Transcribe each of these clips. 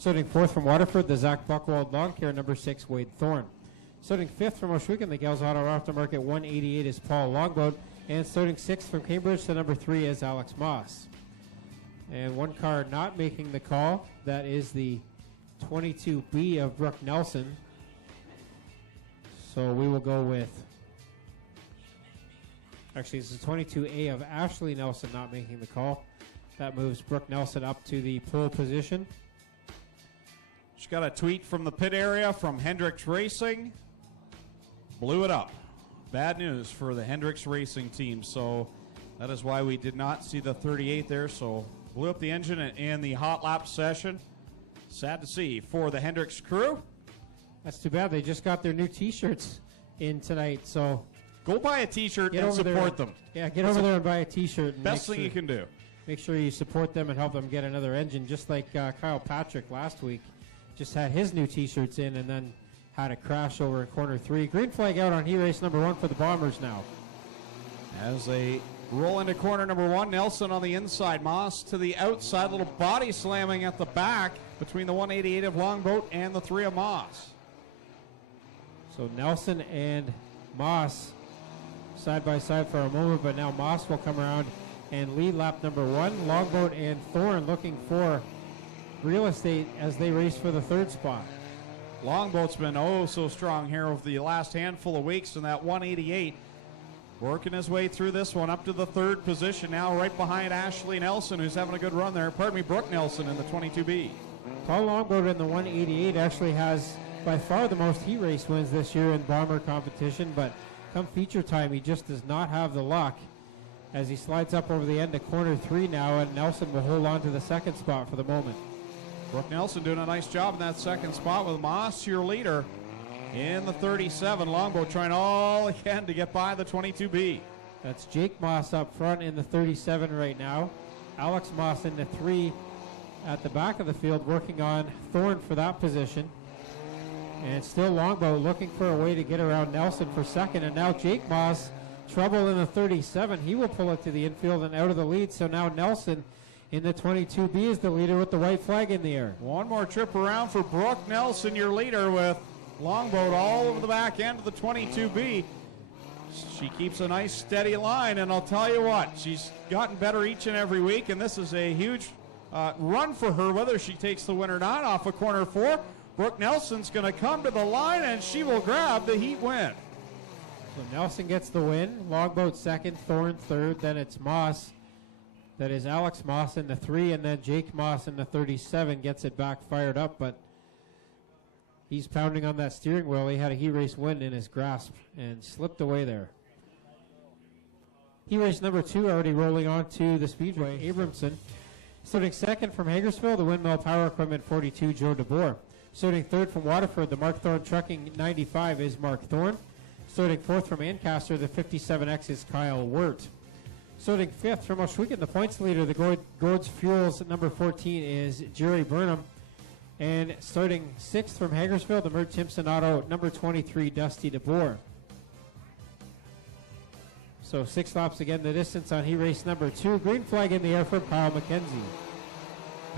Starting 4th from Waterford, the Zach Buckwald Lawn Care, number 6, Wade Thorne. Starting 5th from Oshwegan, the Gales Auto Aftermarket, 188 is Paul Longboat. And starting 6th from Cambridge, the number 3 is Alex Moss. And one car not making the call, that is the 22B of Brooke Nelson. So we will go with, actually it's the 22A of Ashley Nelson not making the call. That moves Brooke Nelson up to the pole position. She got a tweet from the pit area from Hendricks Racing. Blew it up. Bad news for the Hendricks Racing team. So that is why we did not see the 38 there. So blew up the engine in the hot lap session. Sad to see for the Hendricks crew. That's too bad. They just got their new T-shirts in tonight. So go buy a T-shirt and support them. Yeah, get over there and buy a T-shirt. Best thing you can do. Make sure you support them and help them get another engine, just like Kyle Patrick last week. Just had his new T-shirts in and then had a crash over in corner 3. Green flag out on heat race number 1 for the Bombers now. As they roll into corner number 1, Nelson on the inside, Moss to the outside, little body slamming at the back between the 188 of Longboat and the 3 of Moss. So Nelson and Moss side by side for a moment, but now Moss will come around and lead lap number 1. Longboat and Thorne looking for real estate as they race for the 3rd spot. Longboat's been so strong here over the last handful of weeks in that 188. Working his way through this one up to the 3rd position now, right behind Ashley Nelson, who's having a good run there. Pardon me, Brooke Nelson in the 22B. Paul Longboat in the 188 actually has by far the most heat race wins this year in Bomber competition, but come feature time, he just does not have the luck as he slides up over the end of corner 3 now, and Nelson will hold on to the 2nd spot for the moment. Brooke Nelson doing a nice job in that 2nd spot with Moss, your leader, in the 37. Longboat trying all he can to get by the 22B. That's Jake Moss up front in the 37 right now. Alex Moss in the 3 at the back of the field working on Thorne for that position. And still Longboat looking for a way to get around Nelson for 2nd. And now Jake Moss, trouble in the 37. He will pull it to the infield and out of the lead. So now Nelson in the 22B is the leader with the white flag in the air. One more trip around for Brooke Nelson, your leader, with Longboat all over the back end of the 22B. She keeps a nice steady line, and I'll tell you what, she's gotten better each and every week, and this is a huge run for her, whether she takes the win or not. Off of corner 4, Brooke Nelson's going to come to the line, and she will grab the heat win. So Nelson gets the win. Longboat 2nd, Thorne 3rd, then it's Moss. That is Alex Moss in the 3, and then Jake Moss in the 37 gets it back fired up, but he's pounding on that steering wheel. He had a heat race win in his grasp and slipped away there. Heat race number 2 already rolling on to the Speedway. Abramson. Starting 2nd from Hagersville, the Windmill Power Equipment 42, Joe DeBoer. Starting 3rd from Waterford, the Mark Thorne Trucking 95 is Mark Thorne. Starting 4th from Ancaster, the 57X is Kyle Wirt. Starting 5th from Oshwegan, the points leader, the Gords Fuels number 14 is Jerry Burnham. And starting 6th from Hagersville, the Mert Timpson Auto number 23, Dusty DeBoer. So 6 laps again, the distance on heat race number 2. Green flag in the air for Kyle McKenzie.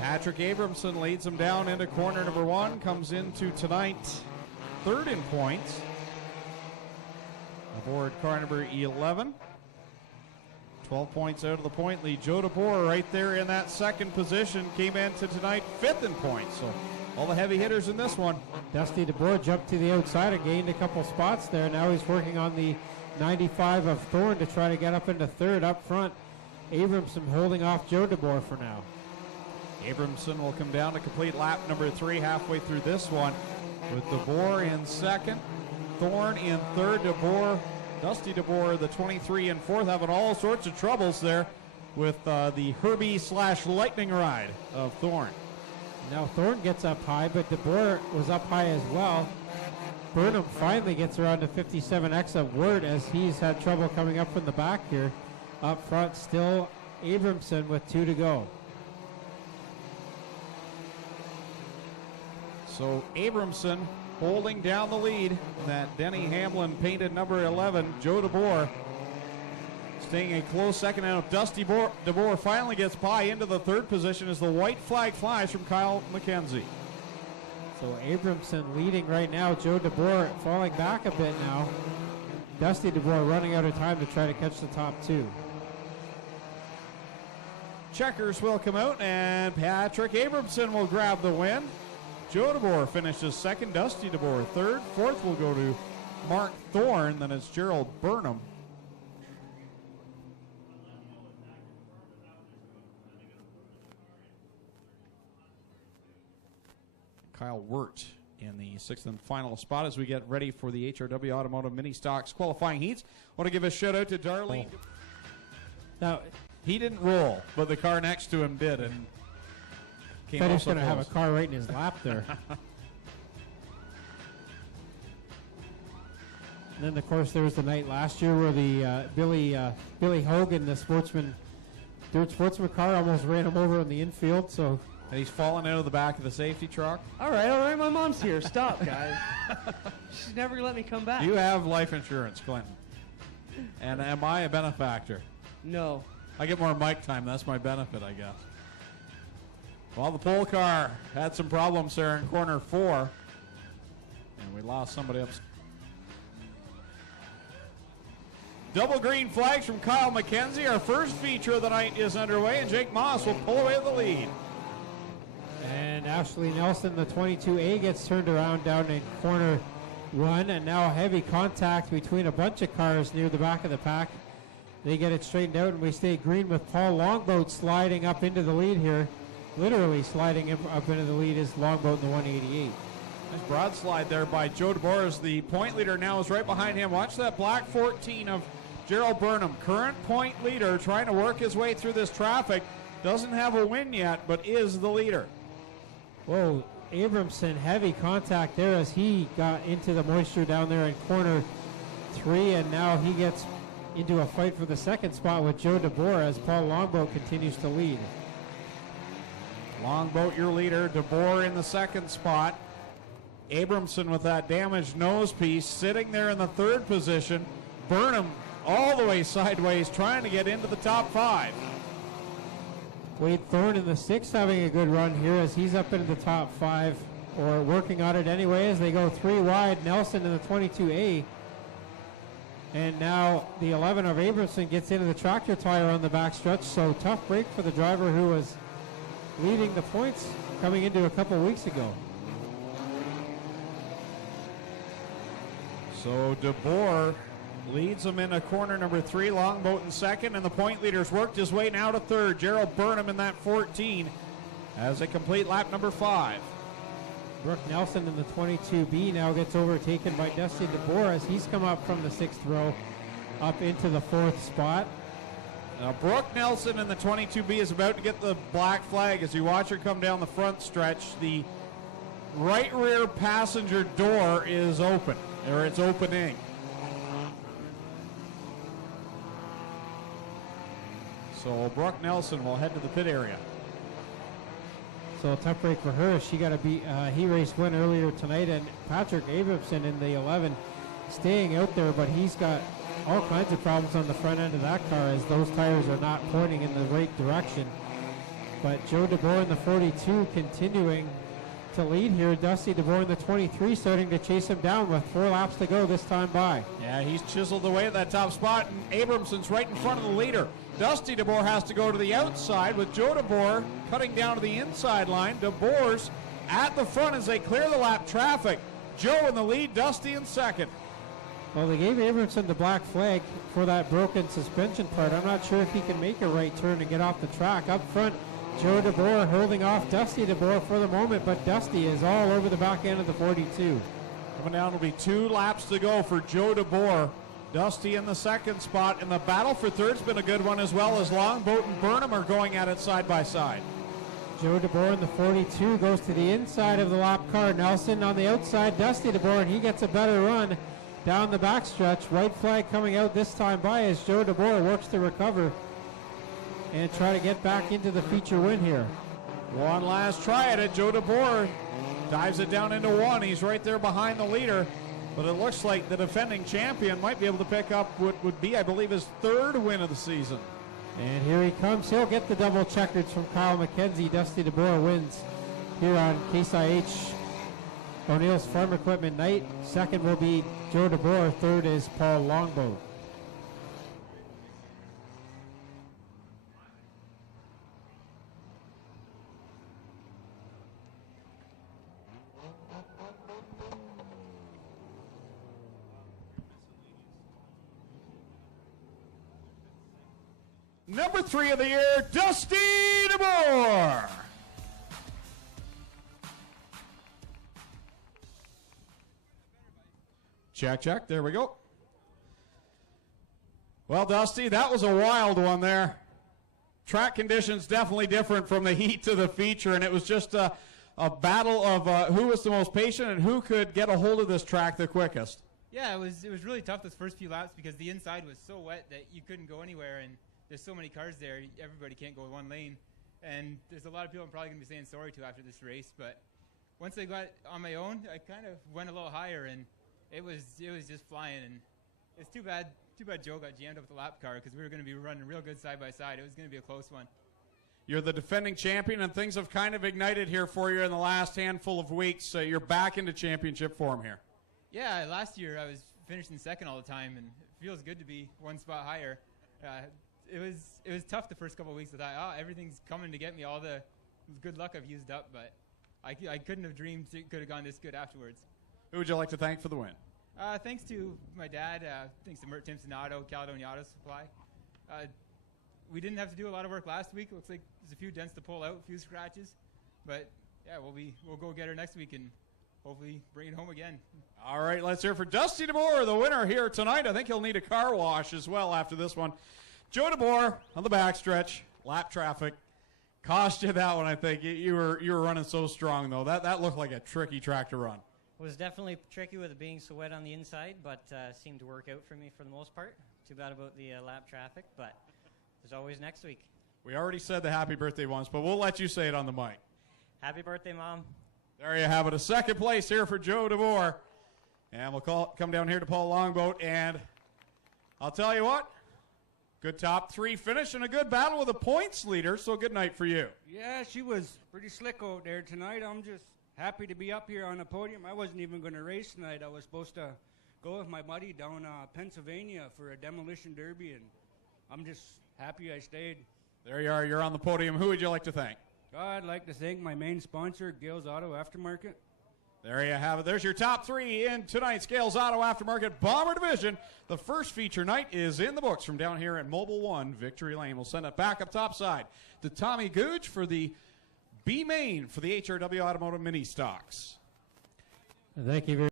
Patrick Abramson leads him down into corner number 1, comes into tonight 3rd in points. Aboard car number 11. 12 points out of the point lead. Joe DeBoer right there in that 2nd position came into tonight 5th in points. So all the heavy hitters in this one. Dusty DeBoer jumped to the outside and gained a couple spots there. Now he's working on the 95 of Thorne to try to get up into 3rd up front. Abramson holding off Joe DeBoer for now. Abramson will come down to complete lap number 3 halfway through this one with DeBoer in 2nd, Thorne in 3rd, DeBoer, Dusty DeBoer, the 23 and 4th, having all sorts of troubles there with the Herbie/lightning ride of Thorne. Now Thorne gets up high, but DeBoer was up high as well. Burnham finally gets around to 57X of Wirt as he's had trouble coming up from the back here. Up front still Abramson with 2 to go. So Abramson holding down the lead. That Denny Hamlin painted number 11, Joe DeBoer, staying a close 2nd. And Dusty DeBoer finally gets by into the 3rd position as the white flag flies from Kyle McKenzie. So Abramson leading right now. Joe DeBoer falling back a bit now. Dusty DeBoer running out of time to try to catch the top two. Checkers will come out, and Patrick Abramson will grab the win. Joe DeBoer finishes second, Dusty DeBoer third. Fourth will go to Mark Thorne, then it's Gerald Burnham. Kyle Wirt in the sixth and final spot as we get ready for the HRW Automotive Mini Stocks qualifying heats. Want to give a shout out to Darlene. Now, he didn't roll, but the car next to him did, and came thought he was also going to have a close. car right in his lap there. And then, of course, there was the night last year where the Billy Hogan, the dirt sportsman car, almost ran him over in the infield. So And he's fallen out of the back of the safety truck. All right, my mom's here. Stop, guys. She's never going to let me come back. You have life insurance, Clinton. And am I a benefactor? No. I get more mic time. That's my benefit, I guess. Well, the pole car had some problems there in corner 4. And we lost somebody up. Double green flags from Kyle McKenzie. Our first feature of the night is underway, and Jake Moss will pull away the lead. And Ashley Nelson, the 22A, gets turned around down in corner 1, and now heavy contact between a bunch of cars near the back of the pack. They get it straightened out, and we stay green with Paul Longboat sliding up into the lead here. Literally sliding him up into the lead is Longboat in the 188. Nice broad slide there by Joe DeBoer as the point leader now is right behind him. Watch that black 14 of Gerald Burnham, current point leader, trying to work his way through this traffic. Doesn't have a win yet, but is the leader. Whoa, Abramson, heavy contact there as he got into the moisture down there in corner 3, and now he gets into a fight for the second spot with Joe DeBoer as Paul Longboat continues to lead. Longboat your leader, DeBoer in the second spot. Abramson with that damaged nose piece sitting there in the third position. Burnham all the way sideways trying to get into the top 5. Wade Thorne in the 6th having a good run here as he's up into the top 5, or working on it anyway, as they go 3 wide. Nelson in the 22A. And now the 11 of Abramson gets into the tractor tire on the backstretch, so tough break for the driver who was leading the points coming into a couple weeks ago. So DeBoer leads them into corner number 3, Longboat in second, and the point leader's worked his way now to third. Gerald Burnham in that 14 as a complete lap number 5. Brooke Nelson in the 22B now gets overtaken by Dusty DeBoer as he's come up from the 6th row up into the 4th spot. Now Brooke Nelson in the 22B is about to get the black flag as you watch her come down the front stretch. The right rear passenger door is open, or it's opening. So Brooke Nelson will head to the pit area. So a tough break for her. She got a he race win earlier tonight, and Patrick Abramson in the 11 staying out there, but he's got all kinds of problems on the front end of that car as those tires are not pointing in the right direction. But Joe DeBoer in the 42 continuing to lead here. Dusty DeBoer in the 23 starting to chase him down with 4 laps to go this time by. Yeah, he's chiseled away at that top spot, and Abramson's right in front of the leader. Dusty DeBoer has to go to the outside with Joe DeBoer cutting down to the inside line. DeBoer's at the front as they clear the lap traffic. Joe in the lead, Dusty in second. Well, they gave Abramson the black flag for that broken suspension part. I'm not sure if he can make a right turn and get off the track. Up front, Joe DeBoer holding off Dusty DeBoer for the moment, but Dusty is all over the back end of the 42. Coming down will be 2 laps to go for Joe DeBoer. Dusty in the second spot, and the battle for third's been a good one as well, as Longboat and Burnham are going at it side by side. Joe DeBoer in the 42 goes to the inside of the lap car. Nelson on the outside, Dusty DeBoer, and he gets a better run down the backstretch. White flag coming out this time by as Joe DeBoer works to recover and try to get back into the feature win here. One last try at it. Joe DeBoer dives it down into 1. He's right there behind the leader, but it looks like the defending champion might be able to pick up what would be, I believe, his 3rd win of the season. And here he comes. He'll get the double checkers from Kyle McKenzie. Dusty DeBoer wins here on Case IH O'Neill's Farm Equipment Knight. Second will be Joe DeBoer. Third is Paul Longboat. Number 3 of the year, Dusty DeBoer. Check. There we go. Well, Dusty, that was a wild one there. Track conditions definitely different from the heat to the feature, and it was just a battle of who was the most patient and who could get a hold of this track the quickest. Yeah, it was really tough those first few laps because the inside was so wet that you couldn't go anywhere, and there's so many cars there, everybody can't go one lane. And there's a lot of people I'm probably going to be saying sorry to after this race, but once I got on my own, I kind of went a little higher, and it was just flying. And it's too bad Joe got jammed up with the lap car because we were going to be running real good side by side. It was going to be a close one. You're the defending champion, and things have kind of ignited here for you in the last handful of weeks. So you're back into championship form here. Yeah, last year I was finishing second all the time, and it feels good to be one spot higher. It was tough the first couple of weeks. I thought, everything's coming to get me. All the good luck I've used up, but I couldn't have dreamed it could have gone this good afterwards. Who would you like to thank for the win? Thanks to my dad. Thanks to Mert Timpson Auto, Caledonia Auto Supply. We didn't have to do a lot of work last week. It looks like there's a few dents to pull out, a few scratches, but yeah, we'll go get her next week and hopefully bring it home again. All right, let's hear for Dusty DeBoer, the winner here tonight. I think he'll need a car wash as well after this one. Joe DeBoer on the backstretch, lap traffic. Cost you that one, I think. You were running so strong, though. That looked like a tricky track to run. It was definitely tricky with it being so wet on the inside, but seemed to work out for me for the most part. Too bad about the lap traffic, but there's always next week. We already said the happy birthday once, but we'll let you say it on the mic. Happy birthday, Mom. There you have it. A second place here for Joe DeBoer. And we'll come down here to Paul Longboat, and I'll tell you what, good top 3 finish and a good battle with a points leader, so good night for you. Yeah, she was pretty slick out there tonight. I'm just happy to be up here on the podium. I wasn't even going to race tonight. I was supposed to go with my buddy down Pennsylvania for a demolition derby, and I'm just happy I stayed. There you are. You're on the podium. Who would you like to thank? I'd like to thank my main sponsor, Gales Auto Aftermarket. There you have it. There's your top 3 in tonight's Gales Auto Aftermarket Bomber Division. The first feature night is in the books from down here at Mobile One, Victory Lane. We'll send it back up topside to Tommy Gooch for the B main for the HRW Automotive Mini Stocks. Thank you very